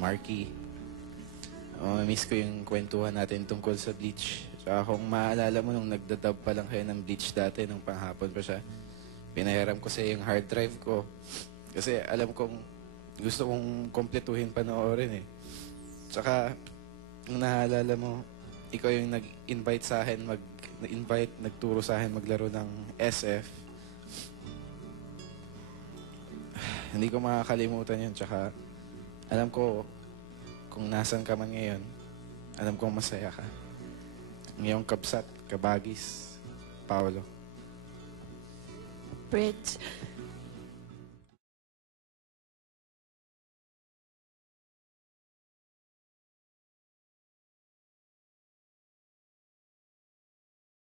Marky. Miss ko yung kwentuhan natin tungkol sa Bleach. Tsaka kung maalala mo nung nagdadub pa lang kayo ng Bleach dati, nung panghapon pa siya, pinahiram ko sa yung hard drive ko. Kasi alam kong gusto kong kompletuhin panoorin eh. Tsaka, nung naalala mo, ikaw yung nag-invite sa akin, nagturo sa akin maglaro ng SF. Hindi ko makakalimutan yun. Tsaka, alam ko, kung nasan ka man ngayon, alam kong masaya ka. Ngayong kabsat, kabagis, Paolo. Brits,